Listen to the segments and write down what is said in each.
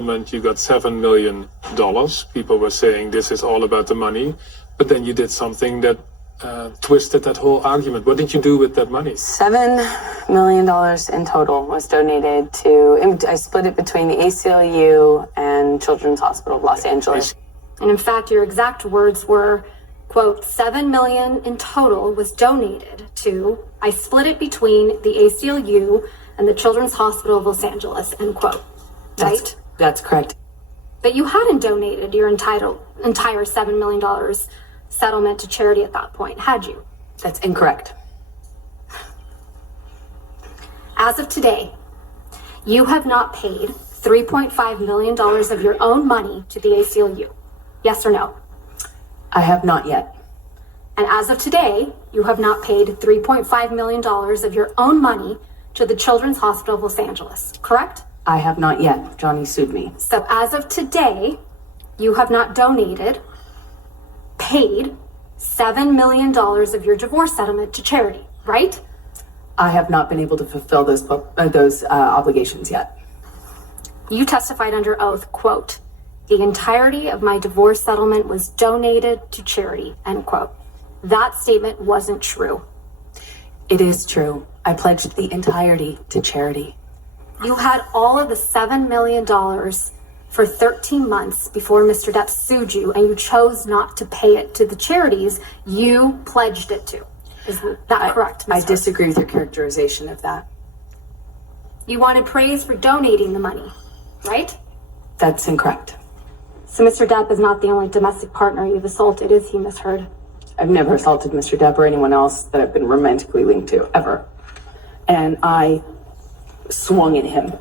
You got $7 million. People were saying this is all about the money, but then you did something that twisted that whole argument. What did you do with that money? $7 million in total was donated to, I split it between the ACLU and Children's Hospital of Los Angeles. And in fact, your exact words were, quote, $7 million in total was donated to, I split it between the ACLU and the Children's Hospital of Los Angeles, end quote. Right? That's correct. But you hadn't donated your entire $7 million settlement to charity at that point, had you? That's incorrect. As of today, you have not paid $3.5 million of your own money to the ACLU. Yes or no? I have not yet. And as of today, you have not paid $3.5 million of your own money to the Children's Hospital of Los Angeles, correct? I have not yet. Johnny sued me. So as of today, you have not paid $7 million of your divorce settlement to charity, right? I have not been able to fulfill those obligations yet. You testified under oath, quote, the entirety of my divorce settlement was donated to charity, end quote. That statement wasn't true. It is true. I pledged the entirety to charity. You had all of the $7 million for 13 months before Mr. Depp sued you, and you chose not to pay it to the charities you pledged it to. Is that correct, Ms. I Hurst? disagree with your characterization of that. You wanted praise for donating the money, right? That's incorrect. So Mr. Depp is not the only domestic partner you've assaulted, is he, Ms. Heard? I've never assaulted Mr. Depp or anyone else that I've been romantically linked to, ever. And I swung at him.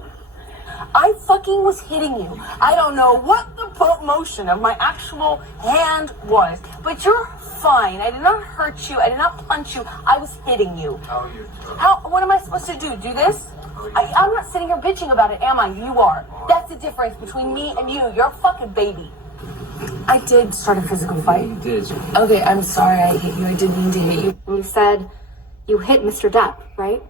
I fucking was hitting you. I don't know what the motion of my actual hand was, but you're fine. I did not hurt you. I did not punch you. I was hitting you. What am I supposed to do? Do this? I'm not sitting here bitching about it, am I? You are. That's the difference between me and you. You're a fucking baby. I did start a physical fight. You did. Okay, I'm sorry I hit you. I didn't mean to hit you. And you said you hit Mr. Depp, right?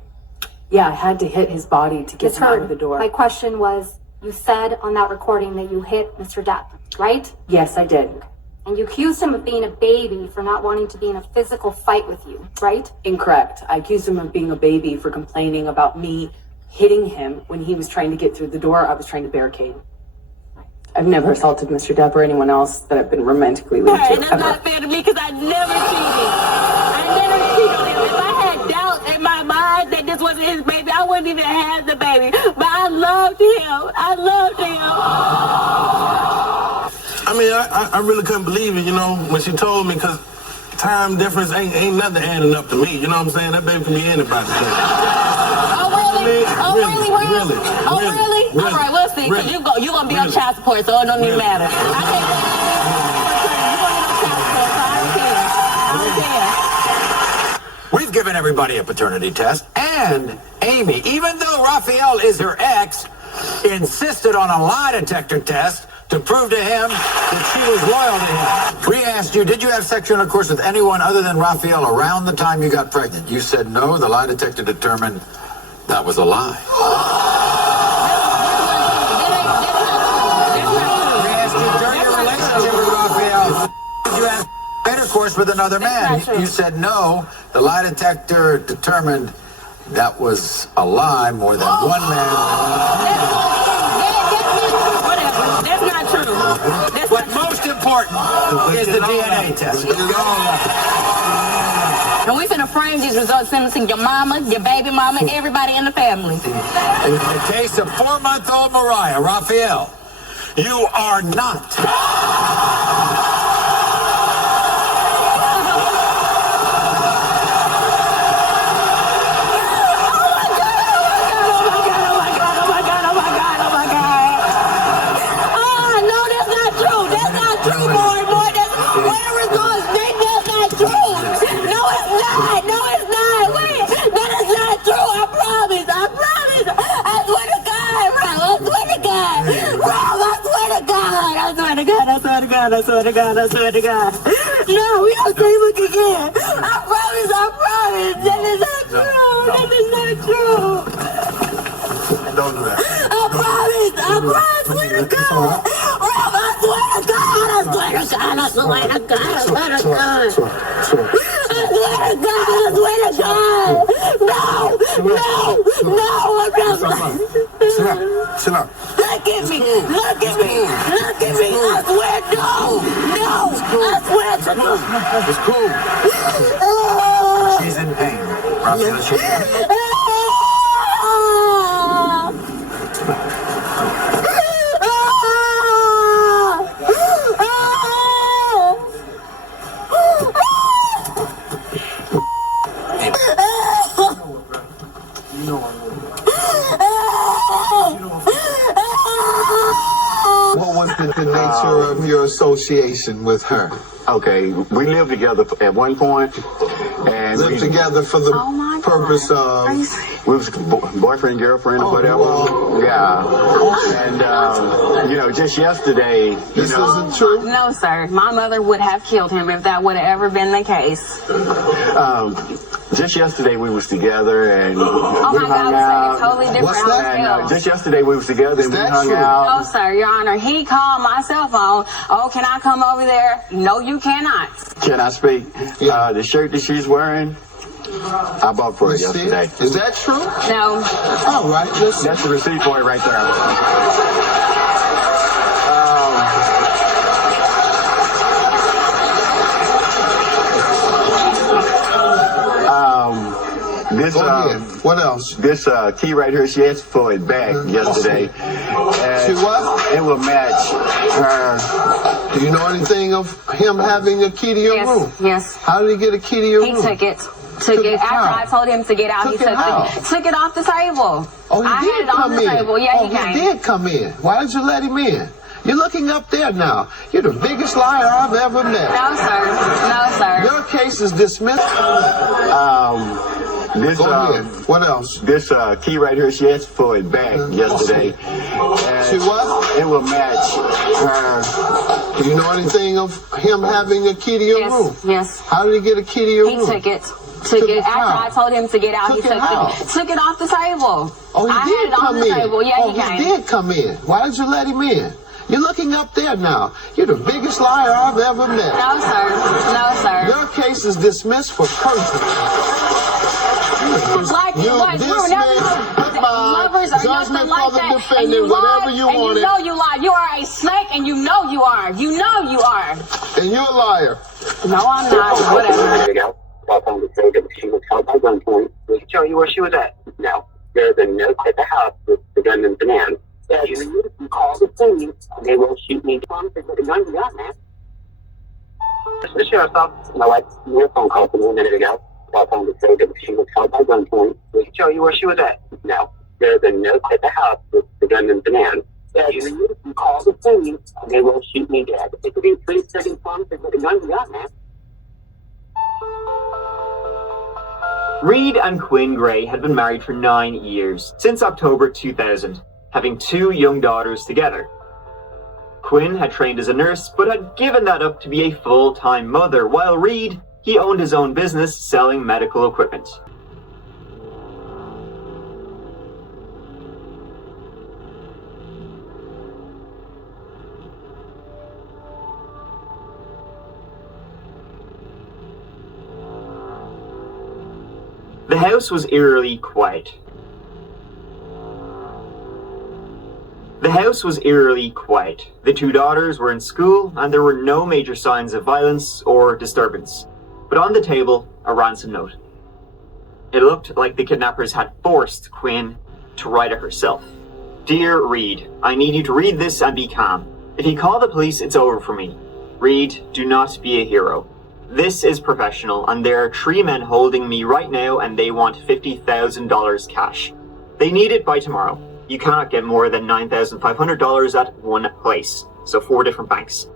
Yeah, I had to hit his body to get Ms. him out of Heard, the door. my question was, you said on that recording that you hit Mr. Depp, right? Yes, I did. And you accused him of being a baby for not wanting to be in a physical fight with you, right? Incorrect. I accused him of being a baby for complaining about me hitting him when he was trying to get through the door. I was trying to barricade. I've never assaulted Mr. Depp or anyone else that I've been romantically linked to, And that's ever. not fair to me because I never cheated. I never cheated on him. If I had doubt in my mind that this wasn't his baby, I wouldn't even have the baby. But I loved him. I loved him. I mean, I really couldn't believe it, you know, when she told me, because time difference ain't nothing adding up to me. You know what I'm saying? That baby can be anybody's baby. Oh, really? Oh, really? Oh, really? All right, we'll see. Because you're going to be on child support, so it don't even matter. I think you're going to be on child support, so I don't care. We've given everybody a paternity test, and Amy, even though Raphael is her ex, insisted on a lie detector test to prove to him that she was loyal to him. We asked you, did you have sexual intercourse with anyone other than Raphael around the time you got pregnant? You said no. The lie detector determined that was a lie. We asked you during your relationship with Raphael, did you have intercourse with another man? You said no. The lie detector determined that was a lie. More than one man. That's not true. But most important is the DNA test. And we finna frame these results, send them to your mama, your baby mama, everybody in the family. In the case of 4-month-old Mariah, Raphael, you are not. I swear to God. No, we don't say look again. I promise. That is not true. That is not true. Don't do that. I promise. I swear to God! Ralph, I swear to God! I swear to God! I swear to God! I swear to God! I swear to God! No! I'm not. Chill out. Look at me! I swear, no! I swear to God! It's cool. She's in pain. Raphael, she's in pain. What was the nature of your association with her? Okay, we lived together at one point, and Lived together for the purpose of... we was boyfriend, girlfriend, or whatever. wow. Yeah, and just yesterday, This isn't true? No, sir. My mother would have killed him if that would have ever been the case. just yesterday we was together and Oh we my hung God, out. it's totally different. What's that? And just yesterday we was together and we that hung true? out. No, sir, Your Honor. He called my cell phone. Oh, can I come over there? No, you cannot. Can I speak? Yeah. The shirt that she's wearing, I bought for her Let's see. yesterday. Is that true? No. All right, listen. That's the receipt for it right there. This Go ahead. What else? this key right here, she asked for it back yesterday. And She what? it will match her. Do you know anything of him having a key to your room? Yes. How did he get a key to your He room? took it. Took it After how? I told him to get out, Took he it how? took it off the table. Oh, he I did had it on come the in. table. Yeah, oh, he came. did come in. Why did you let him in? You're looking up there now. You're the biggest liar I've ever met. No, sir. No, sir. Your case is dismissed. This Go ahead. What else? this key right here, she asked for it back yesterday. And She what? it will match her. Do you know anything of him having a key to your Yes. room? Yes. How did he get a key to your He room? took it. Took it After how? I told him to get out, Took he it how? took it off the table. Oh, he I did had it on come the in. table. Yeah, oh, he came. did come in. Why did you let him in? You're looking up there now. You're the biggest liar I've ever met. No, sir. No, sir. Your case is dismissed for perjury. Like You what? We were never dismiss. Goodbye. lovers or Judgment nothing for like the that. defendant, And you whatever lied, you and wanted. you know you lied. You are a snake, and you know you are. You know you are. And you're a liar. No, I'm not. Whatever. There you go. Welcome to say that she was held by gunpoint. We can show you where she was at. No. There's a note at the house with the gunman's demand. That you call the police, and they will shoot me. Mom said, the gun you got, man. The sheriff's office. My wife made a phone call from me a minute ago. Welcome to say that she was held by gunpoint. We can show you where she was at. No. There's a note at the house with the gunman's demand. That you call the police, and they will shoot me dead. It could be 3 seconds. Mom said, the gun you got, man. Reed and Quinn Gray had been married for 9 years, since October 2000, having 2 young daughters together. Quinn had trained as a nurse, but had given that up to be a full-time mother, while Reed, he owned his own business selling medical equipment. The house was eerily quiet. The house was eerily quiet. The 2 daughters were in school, and there were no major signs of violence or disturbance. But on the table, a ransom note. It looked like the kidnappers had forced Quinn to write it herself. Dear Reed, I need you to read this and be calm. If you call the police, it's over for me. Reed, do not be a hero. This is professional, and there are 3 men holding me right now, and they want $50,000 cash. They need it by tomorrow. You cannot get more than $9,500 at one place, so 4 different banks.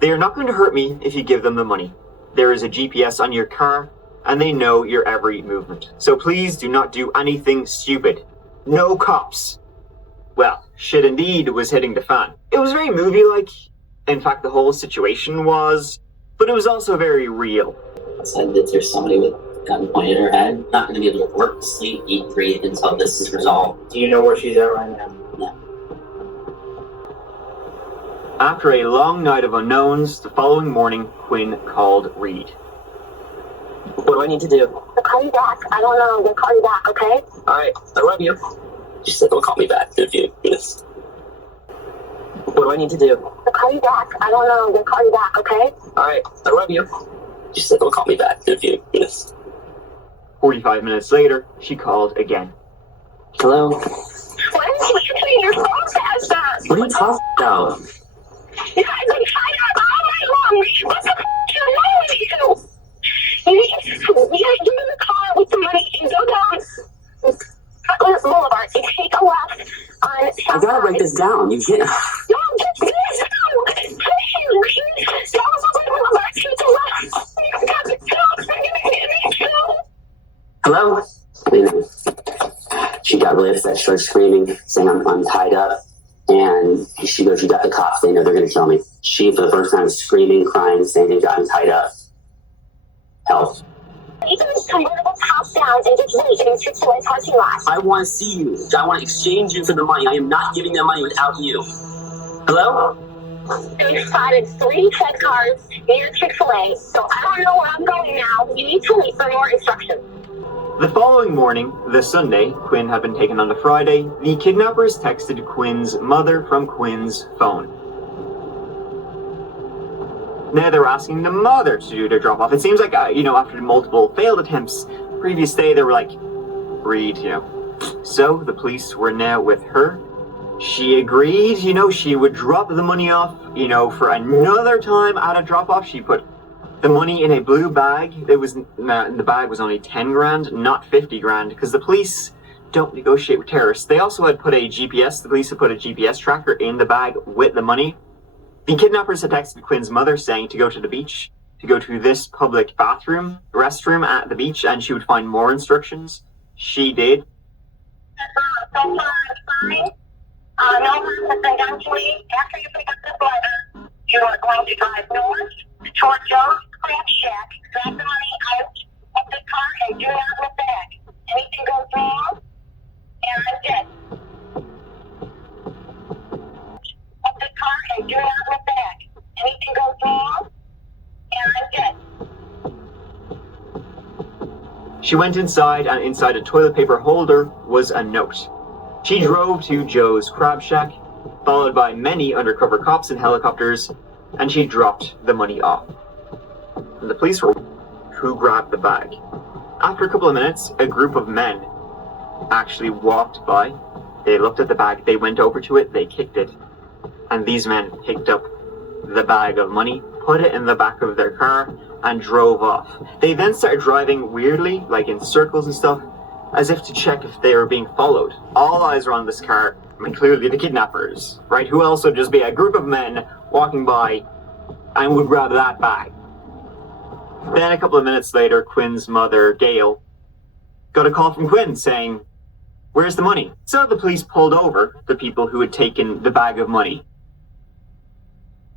They are not going to hurt me if you give them the money. There is a GPS on your car, and they know your every movement. So please do not do anything stupid. No cops. Well, shit indeed was hitting the fan. It was very movie-like. In fact, the whole situation was, but it was also very real. Said that there's somebody with a gun pointed at her head. Not going to be able to work, sleep, eat, breathe until this is resolved. Do you know where she's at right now? No. After a long night of unknowns, the following morning, Quinn called Reed. What do I need to do? I'll call you back. I don't know. They'll call you back, okay? Alright, I love you. You said they'll call me back in a few minutes. What do I need to do? I'll call you back. I don't know. They'll call you back, okay? Alright, I love you. You said they'll call me back in a few minutes. 45 minutes later, she called again. Hello? What is it? Your phone says that. What are you talking about? Yeah, I've been fighting all night long. What the f*** is wrong with you? You need to get in the car with the money and go down Franklin Boulevard and take a left on South I gotta write this down. You can't. No, get this down. Please. Down Franklin Boulevard, take a left. You got the dogs. They're gonna hit me too. Hello? She got really upset. She started screaming, saying I'm tied up. And she goes, you got the cops. They know they're going to kill me. She, for the first time, was screaming, crying, saying they got me tied up. Help. You can just convertible top down and just leave in the Chick-fil-A parking lot. I want to see you. I want to exchange you for the money. I am not giving them money without you. Hello? They spotted 3 fed cars near Chick-fil-A, so I don't know where I'm going now. You need to leave for more instructions. The following morning, the Sunday, Quinn had been taken on the Friday, the kidnappers texted Quinn's mother from Quinn's phone. Now they're asking the mother to do their drop-off. It seems like, after multiple failed attempts, previous day they were like, Reed, So the police were now with her. She agreed, she would drop the money off, for another time at a drop-off. She put the money in a blue bag. The bag was only 10 grand, not 50 grand, because the police don't negotiate with terrorists. They also had put the police had put a GPS tracker in the bag with the money. The kidnappers had texted Quinn's mother saying to go to the beach, to go to this public restroom at the beach, and she would find more instructions. She did. So far, it's fine. No harm has been done to me. After you pick up this letter, you are going to drive north toward Joe's Crab Shack, grab the money out of the car, and do not look back. Anything goes wrong, and I'm dead. Of the car, and do not look back. Anything goes wrong, and I'm dead. She went inside, and inside a toilet paper holder was a note. She drove to Joe's Crab Shack, followed by many undercover cops and helicopters, and she dropped the money off. And the police were who grabbed the bag. After a couple of minutes, a group of men actually walked by. They looked at the bag, they went over to it, they kicked it, and these men picked up the bag of money, put it in the back of their car, and drove off. They then started driving weirdly, like in circles and stuff, as if to check if they were being followed. All eyes were on this car, clearly the kidnappers, right? Who else would just be a group of men walking by and would grab that bag. Then a couple of minutes later, Quinn's mother, Gail, got a call from Quinn saying, where's the money? So the police pulled over the people who had taken the bag of money.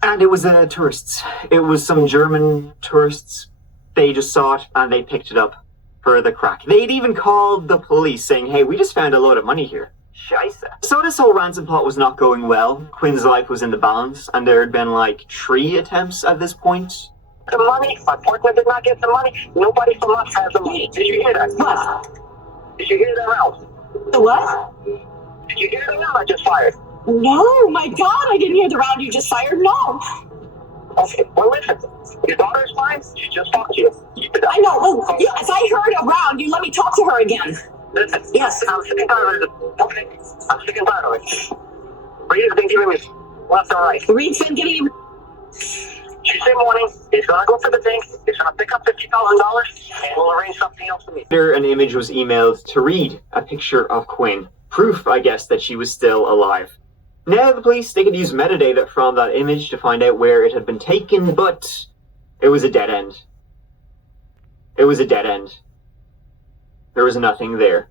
And it was tourists. It was some German tourists. They just saw it and they picked it up for the crack. They'd even called the police saying, hey, we just found a load of money here. Scheisse. So this whole ransom plot was not going well. Quinn's life was in the balance, and there had been like 3 attempts at this point. The money, my partner did not get the money. Nobody from us has the money. Did you hear that? What? Did you hear that round? The what? Did you hear the round I just fired? No, my God, I didn't hear the round you just fired. No. Okay, well listen, your daughter's fine. She just talked to you. I know. Well, yes, I heard a round. You let me talk to her again. Listen, Yes. I'm sick and tired of it. Okay? I'm sick and tired of it. Reed's been giving me left and right. Reed's been giving you... Tuesday morning, he's gonna go to the bank, he's gonna pick up $50,000, and we'll arrange something else for me. Later, an image was emailed to Reed, a picture of Quinn. Proof, I guess, that she was still alive. Now the police, they could use metadata from that image to find out where it had been taken, but it was a dead end. It was a dead end. There was nothing there.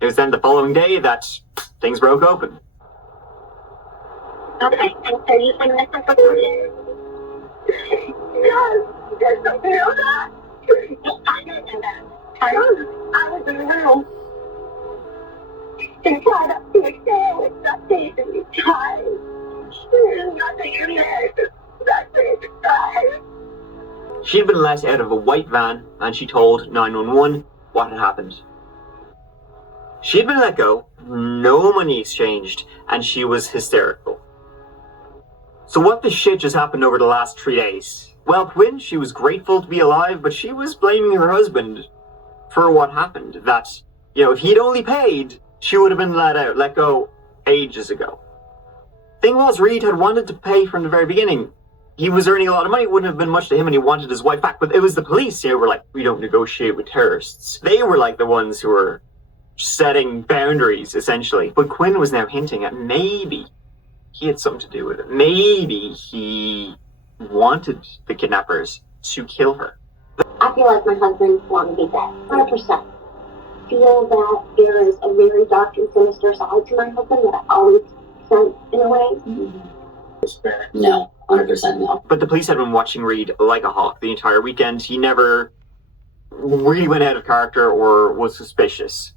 It was then the following day that things broke open. Okay, and so you can listen for the no, there's something else. I was in the room. and try to understand what's not easily tried. There's nothing in there. That's easy tried. She had been let out of a white van and she told 911 what had happened. She had been let go, no money exchanged, and she was hysterical. So what the shit just happened over the last 3 days? Well, Quinn, she was grateful to be alive, but she was blaming her husband for what happened. That, if he'd only paid, she would have been let go ages ago. Thing was, Reed had wanted to pay from the very beginning. He was earning a lot of money, it wouldn't have been much to him, and he wanted his wife back. But it was the police, were like, we don't negotiate with terrorists. They were like the ones who were setting boundaries, essentially. But Quinn was now hinting at maybe he had something to do with it. Maybe he wanted the kidnappers to kill her. I feel like my husband wanted me dead, 100%. Feel that there is a very dark and sinister side to my husband that I always sense in a way. No, 100% no. But the police had been watching Reed like a hawk the entire weekend. He never really went out of character or was suspicious.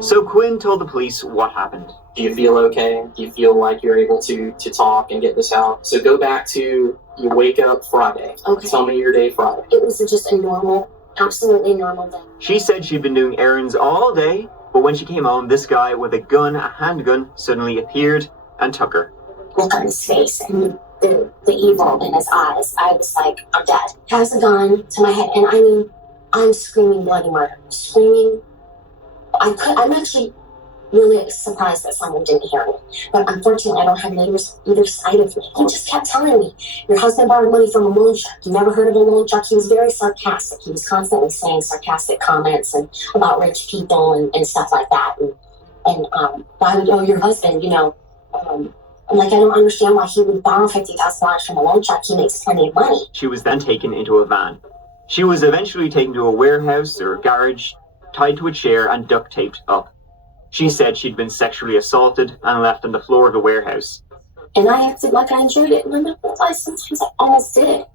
So Quinn told the police what happened. Do you feel okay? Do you feel like you're able to talk and get this out? So go back to, you wake up Friday. Okay. Tell me your day Friday. It was just a normal, absolutely normal day. She said she'd been doing errands all day, but when she came home, this guy with a handgun, suddenly appeared and took her. Look on his face and the evil in his eyes. I was like, I'm dead. Has a gun to my head, and I mean, I'm screaming bloody murder. Screaming. I'm actually really surprised that someone didn't hear me. But unfortunately, I don't have neighbors either side of me. He just kept telling me, your husband borrowed money from a loan shark. You never heard of a loan shark? He was very sarcastic. He was constantly saying sarcastic comments and about rich people and stuff like that. And why would, your husband, I'm like, I don't understand why he would borrow $50,000 from a loan shark. He makes plenty of money. She was then taken into a van. She was eventually taken to a warehouse or a garage, tied to a chair and duct taped up. She said she'd been sexually assaulted and left on the floor of the warehouse. And I acted like I enjoyed it. And I realized sometimes I almost did it.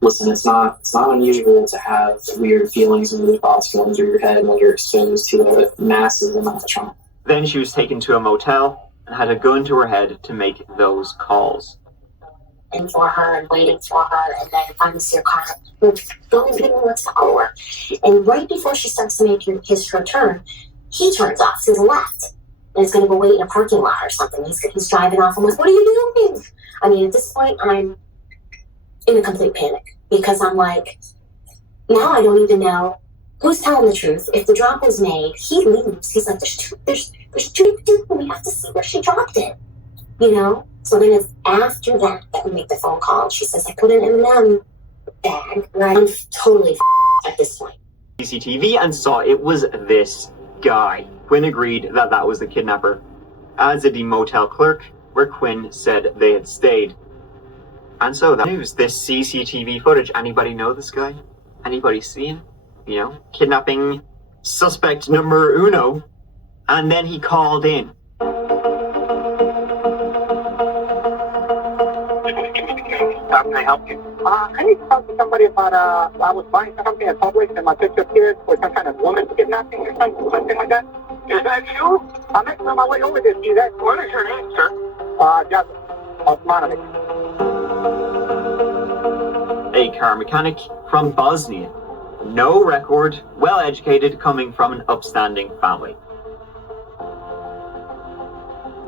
Listen, it's not unusual to have weird feelings and weird thoughts going through your head when you're exposed to a massive amount of trauma. Then she was taken to a motel and had a gun to her head to make those calls. And for her and waiting for her, and then finally see her car. Going to work. And right before she starts to make her turn, he turns off to the left. And is going to go wait in a parking lot or something. He's driving off. I'm like, what are you doing? I mean, at this point, I'm in a complete panic. Because I'm like, now I don't even know who's telling the truth. If the drop was made, he leaves. He's like, there's two people. We have to see where she dropped it. So then it's after that we make the phone call. She says, I put an M&M bag. And I'm totally at this point. CCTV and saw it was this guy. Quinn agreed that was the kidnapper, as did the motel clerk where Quinn said they had stayed. And so that news, this CCTV footage. Anybody know this guy? Anybody see him? Kidnapping suspect number uno. And then he called in. How can I help you? I need to talk to somebody about, I was buying something at Publix and my picture appeared for some kind of woman kidnapping or something like that. Is that you? I'm actually on my way over there. See that? What is your name, sir? Just Osmanovic. A car mechanic from Bosnia. No record, well educated, coming from an upstanding family.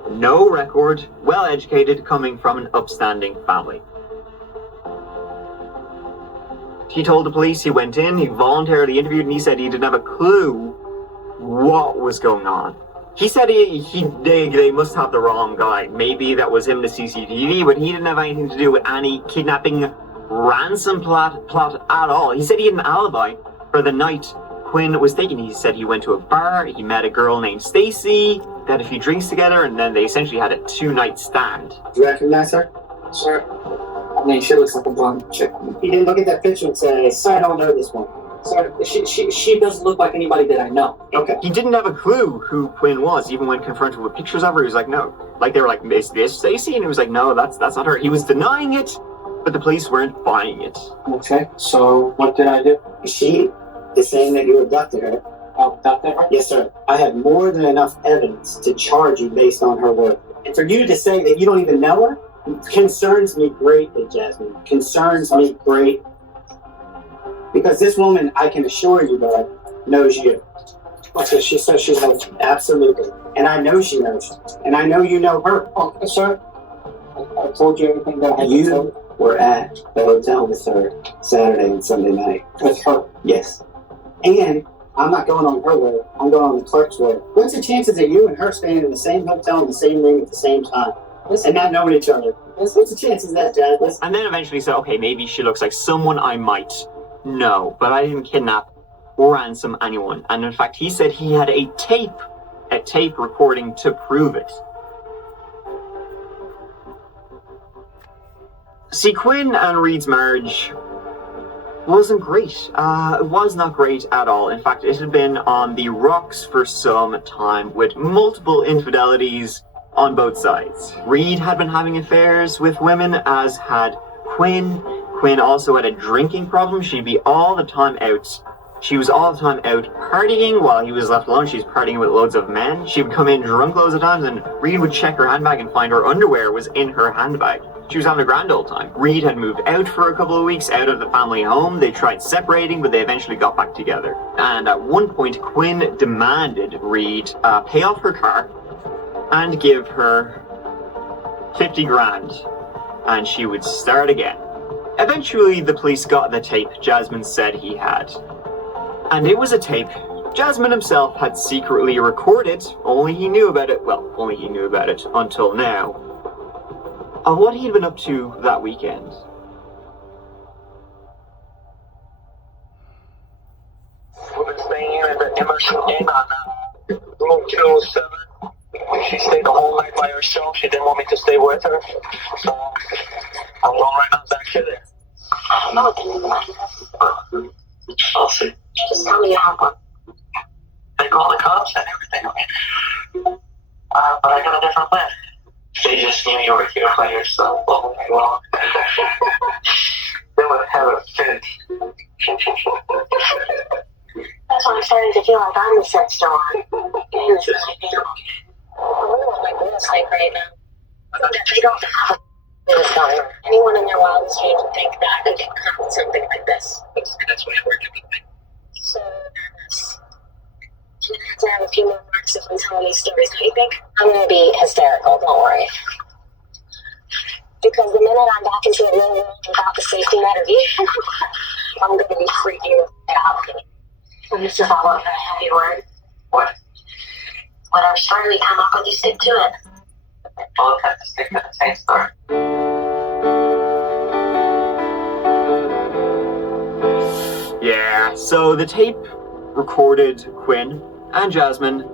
No record, well educated, coming from an upstanding family. He told the police he went in, he voluntarily interviewed, and he said he didn't have a clue what was going on. He said they must have the wrong guy. Maybe that was him, the CCTV, but he didn't have anything to do with any kidnapping ransom plot at all. He said he had an alibi for the night Quinn was taken. He said he went to a bar, he met a girl named Stacy, they had a few drinks together, and then they essentially had a 2-night stand. Do you recognize her? Sir. I mean, she looks like a blonde chick. He didn't look at that picture and say, sir, I don't know this one. Sir, she doesn't look like anybody that I know. Okay. He didn't have a clue who Quinn was, even when confronted with pictures of her. He was like, no. Like, they were like, is this Stacy? And he was like, no, that's not her. He was denying it, but the police weren't buying it. Okay, so what did I do? She is saying that you abducted her. Abducted her? Yes, sir. I have more than enough evidence to charge you based on her word. And for you to say that you don't even know her concerns me greatly, Jasmine. Concerns me great. Because this woman, I can assure you, bud, knows you. So she says she knows you. Absolutely. And I know she knows you. And I know you know her. Oh, sir. I told you everything that I had to tell you. Were at the hotel with her Saturday and Sunday night. With her? Yes. And I'm not going on her word. I'm going on the clerk's word. What's the chances of you and her staying in the same hotel in the same room at the same time? And not knowing each other? What's the chances of that, Dad? And then eventually said, okay, maybe she looks like someone I might know, but I didn't kidnap or ransom anyone. And in fact, he said he had a tape recording to prove it. See, Quinn and Reed's marriage wasn't great. It was not great at all. In fact, it had been on the rocks for some time, with multiple infidelities on both sides. Reed had been having affairs with women, as had Quinn. Quinn also had a drinking problem. She'd be all the time out. She was all the time out partying while he was left alone. She was partying with loads of men. She would come in drunk loads of times, and Reed would check her handbag and find her underwear was in her handbag. She was having a grand old time. Reed had moved out for a couple of weeks, out of the family home. They tried separating, but they eventually got back together. And at one point, Quinn demanded Reed pay off her car and give her 50 grand, and she would start again. Eventually, the police got the tape Jasmine said he had. And it was a tape Jasmine himself had secretly recorded, only he knew about it until now, of what he'd been up to that weekend. We've been staying at the Emerson Inn on room 207. She stayed the whole night by herself. She didn't want me to stay with her. So I'm going right now back to there. I'll see. Just tell me you have one. They call the cops and everything. But I got a different plan. They just knew you were here by yourself all night long. They would have a fit. That's why I'm starting to feel like I'm the set still on. And this is my family. I'm on my bonus hike right now. They don't have a fire. Anyone in their wildest dreams would think that they could come with something like this. That's why I'm working with me. So nervous. I'm gonna have to have a few more marks if I'm telling these stories. Don't you think? I'm gonna be hysterical, don't worry. Because the minute I'm back into the real world without the safety net of you, I'm gonna be freaking out. And this is all over a heavy word. What? Whatever story we come up with, you stick to it. Both have to stick to the same story. Yeah, so the tape recorded Quinn and Jasmine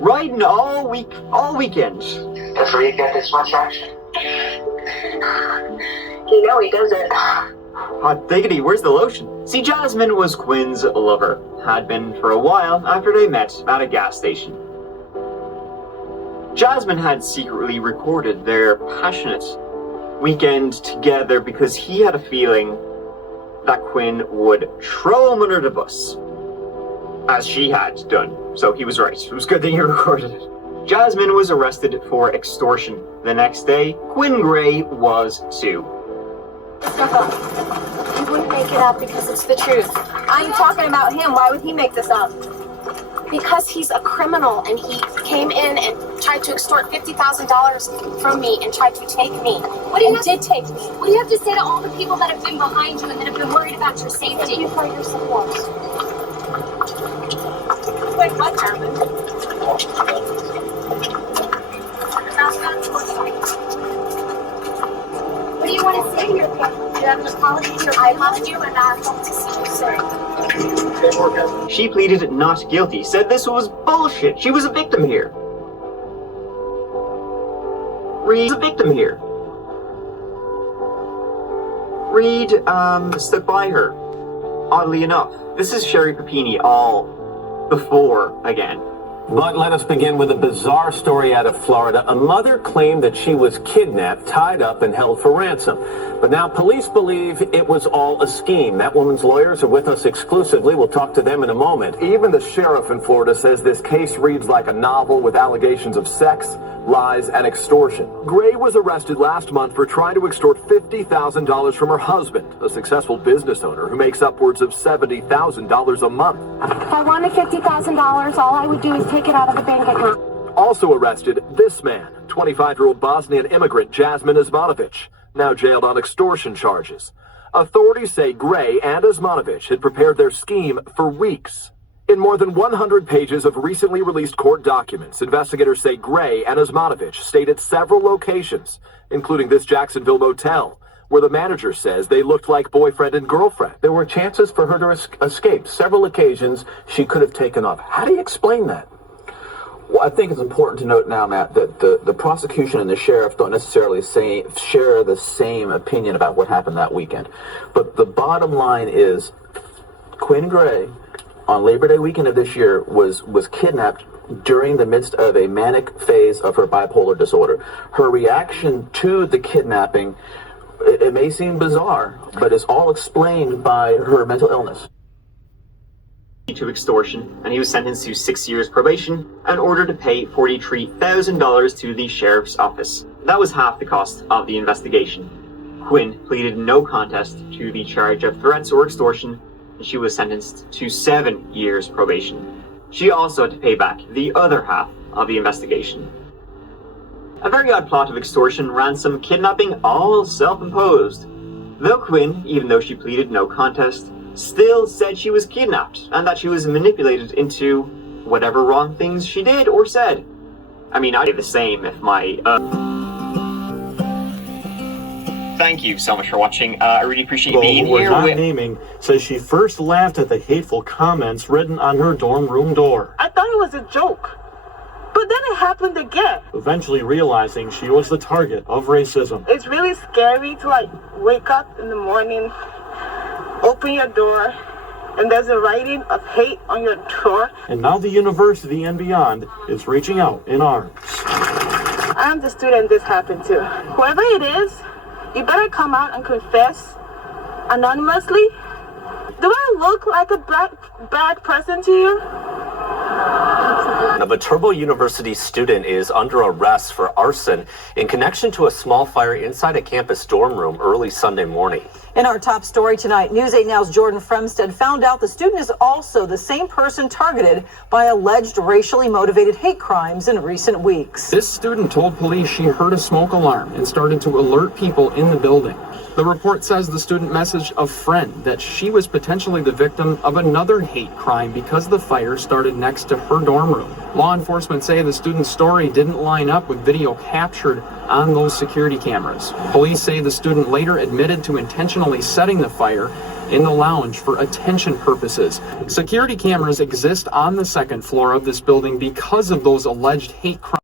riding all weekend. Does Reed get this much action? You know he does it. Hot diggity, where's the lotion? See, Jasmine was Quinn's lover. Had been for a while after they met at a gas station. Jasmine had secretly recorded their passionate weekend together because he had a feeling that Quinn would throw him under the bus, as she had done. So he was right. It was good that he recorded it. Jasmine was arrested for extortion. The next day, Quinn Gray was too. Step up. You wouldn't make it up because it's the truth. I'm talking about him. Why would he make this up? Because he's a criminal and he came in and tried to extort $50,000 from me and tried to take me. Did take me. What do you have to say to all the people that have been behind you and that have been worried about your safety? Thank you for your support. Wait, what happened? What do you want to say to your family? Do you have an apology? I love you and I hope to see you soon. She pleaded not guilty, said this was bullshit. She was a victim here. Reed was a victim here. Reed stuck by her. Oddly enough, this is Sherry Papini all before again. But let us begin with a bizarre story out of Florida. A mother claimed that she was kidnapped, tied up, and held for ransom. But now police believe it was all a scheme. That woman's lawyers are with us exclusively. We'll talk to them in a moment. Even the sheriff in Florida says this case reads like a novel with allegations of sex, lies, and extortion. Gray was arrested last month for trying to extort $50,000 from her husband, a successful business owner who makes upwards of $70,000 a month. If I wanted $50,000, all I would do is take it out of the bank account. Also arrested, this man, 25-year-old Bosnian immigrant Jasmine Osmanovic, now jailed on extortion charges. Authorities say Gray and Osmanovic had prepared their scheme for weeks. In more than 100 pages of recently released court documents, investigators say Gray and Osmanovic stayed at several locations, including this Jacksonville motel, where the manager says they looked like boyfriend and girlfriend. There were chances for her to escape. Several occasions she could have taken off. How do you explain that? Well, I think it's important to note now, Matt, that the prosecution and the sheriff don't necessarily share the same opinion about what happened that weekend. But the bottom line is Quinn Gray, on Labor Day weekend of this year, was kidnapped during the midst of a manic phase of her bipolar disorder. Her reaction to the kidnapping, it may seem bizarre, but is all explained by her mental illness. To extortion, and he was sentenced to 6 years probation and ordered to pay $43,000 to the sheriff's office. That was half the cost of the investigation. Quinn pleaded no contest to the charge of threats or extortion, and she was sentenced to 7 years probation. She also had to pay back the other half of the investigation. A very odd plot of extortion, ransom, kidnapping, all self-imposed. Though Quinn, even though she pleaded no contest, still said she was kidnapped and that she was manipulated into whatever wrong things she did or said. I mean, I'd do the same if my, Thank you so much for watching. I really appreciate you being we're here. Not naming says she first laughed at the hateful comments written on her dorm room door, I thought it was a joke. But then it happened again. eventually realizing she was the target of racism. It's really scary to like wake up in the morning, open your door, and there's a writing of hate on your door. And now the university and beyond is reaching out in arms. I'm the student this happened to. Whoever it is, you better come out and confess anonymously. Do I look like a bad person to you? A Viterbo University student is under arrest for arson in connection to a small fire inside a campus dorm room early Sunday morning. In our top story tonight, News 8 Now's Jordan Fremstead found out the student is also the same person targeted by alleged racially motivated hate crimes in recent weeks. This student told police she heard a smoke alarm and started to alert people in the building. The report says the student messaged a friend that she was potentially the victim of another hate crime because the fire started next to her dorm room. Law enforcement say the student's story didn't line up with video captured on those security cameras. Police say the student later admitted to intentionally setting the fire in the lounge for attention purposes. Security cameras exist on the second floor of this building because of those alleged hate crimes.